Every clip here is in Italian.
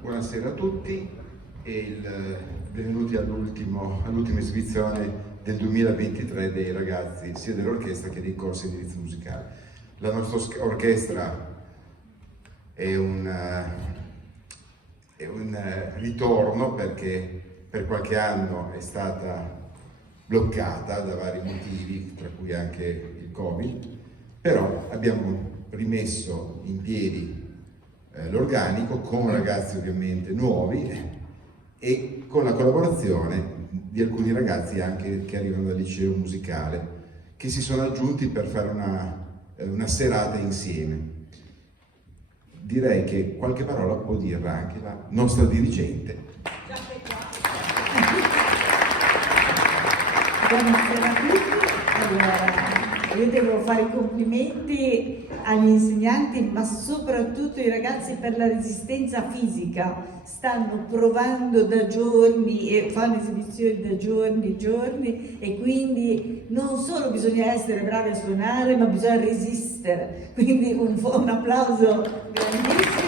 Buonasera a tutti e benvenuti all'ultima esibizione del 2023 dei ragazzi sia dell'orchestra che dei corsi di indirizzo musicale. La nostra orchestra è un ritorno perché per qualche anno è stata bloccata da vari motivi, tra cui anche il Covid, però abbiamo rimesso in piedi l'organico con ragazzi ovviamente nuovi e con la collaborazione di alcuni ragazzi anche che arrivano dal liceo musicale che si sono aggiunti per fare una serata insieme. Direi che qualche parola può dirla anche la nostra dirigente. Buonasera a tutti. Allora, io devo fare i complimenti agli insegnanti, ma soprattutto ai ragazzi per la resistenza fisica. Stanno provando da giorni e fanno esibizioni da giorni e quindi non solo bisogna essere bravi a suonare, ma bisogna resistere. Quindi un applauso grandissimo.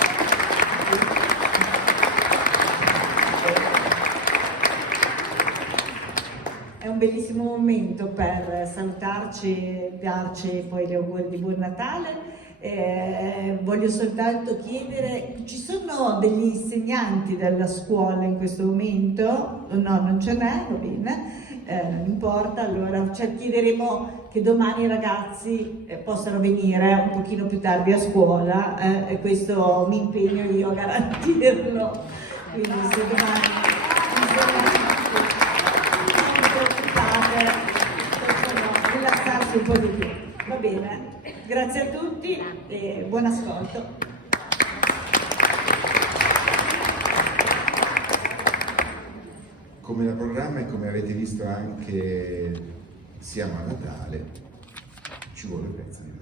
È un bellissimo momento per salutarci e darci poi gli auguri di Buon Natale. Voglio soltanto chiedere, ci sono degli insegnanti della scuola in questo momento? No, non ce n'è, va bene, non importa, allora chiederemo che domani i ragazzi possano venire un pochino più tardi a scuola e questo mi impegno io a garantirlo, quindi se domani possono rilassarsi un po' di più. Va bene, grazie a tutti e buon ascolto. Come da programma e come avete visto anche siamo a Natale, ci vuole il pezzo di Natale.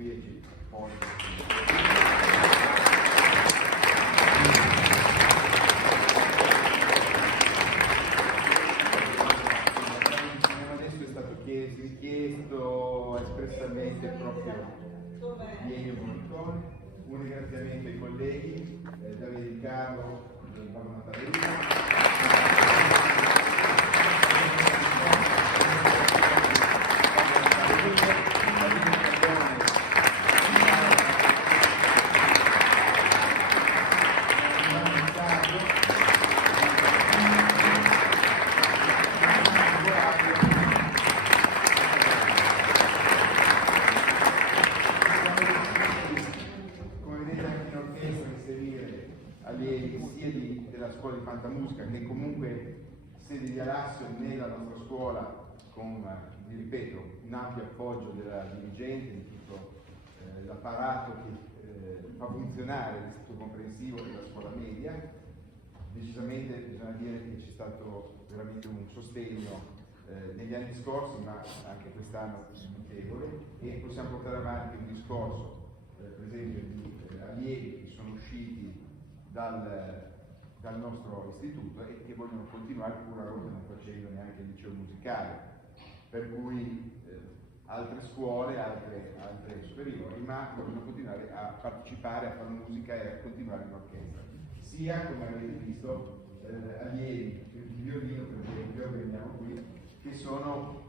qui e ci poi. Adesso è stato richiesto espressamente proprio ieri un monitore. Un ringraziamento ai colleghi, Davide Di Carlo e Paolo Mattarella. Della scuola di Fantamusca, che comunque sede di Alassio nella nostra scuola, con, vi ripeto, un ampio appoggio della dirigente, di tutto l'apparato che fa funzionare l'istituto comprensivo della scuola media. Decisamente bisogna dire che c'è stato veramente un sostegno negli anni scorsi, ma anche quest'anno notevole, e possiamo portare avanti un discorso, per esempio, di allievi che sono usciti dal nostro istituto e che vogliono continuare, pur a Roma non facendo neanche il liceo musicale, per cui altre scuole, altre superiori, ma vogliono continuare a partecipare, a fare musica e a continuare in orchestra. Sia, come avete visto, allievi di violino, per esempio, veniamo qui, che sono,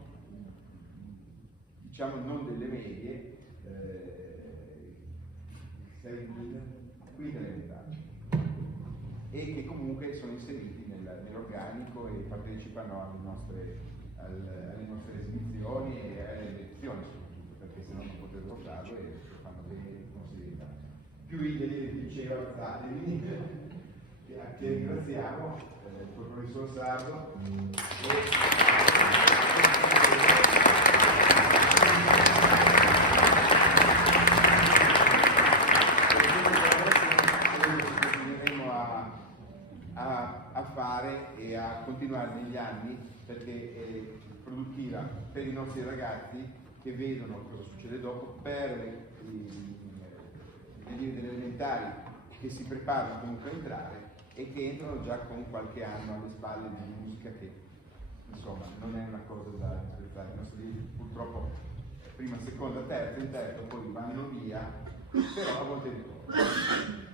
diciamo, non delle medie, quinta elementare, e che comunque sono inseriti nell'organico e partecipano alle nostre esibizioni e alle lezioni soprattutto, perché se no non potrebbero farlo e lo fanno bene in considerità. Più gli allievi diceva alzatevi, che ringraziamo, il professor Sardo. A fare e a continuare negli anni, perché è produttiva per i nostri ragazzi che vedono cosa succede dopo, per delle elementari che si preparano comunque a entrare e che entrano già con qualche anno alle spalle di musica, che insomma non è una cosa da aspettare. I nostri purtroppo prima, seconda, terza, in terzo poi vanno via, però a volte ritornano.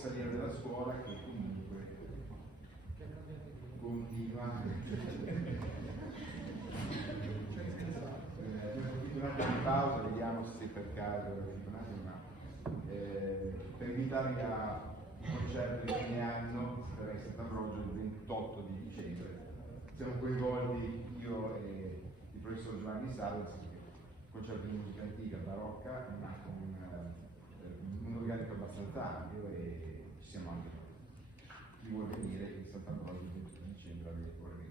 salire della scuola che comunque continua. Un attimo di pausa, vediamo se per caso un attimo, per invitarvi a un concerto di fine anno sarà in Sant'Ambrogio il 28 di dicembre. Siamo coinvolti io e il professor Giovanni Salles, concerto di musica antica, barocca, ma con un organico abbastanza ampio, e ci siamo anche chi vuole venire in Sant'Ambrogio il 28 dicembre alle ore 20.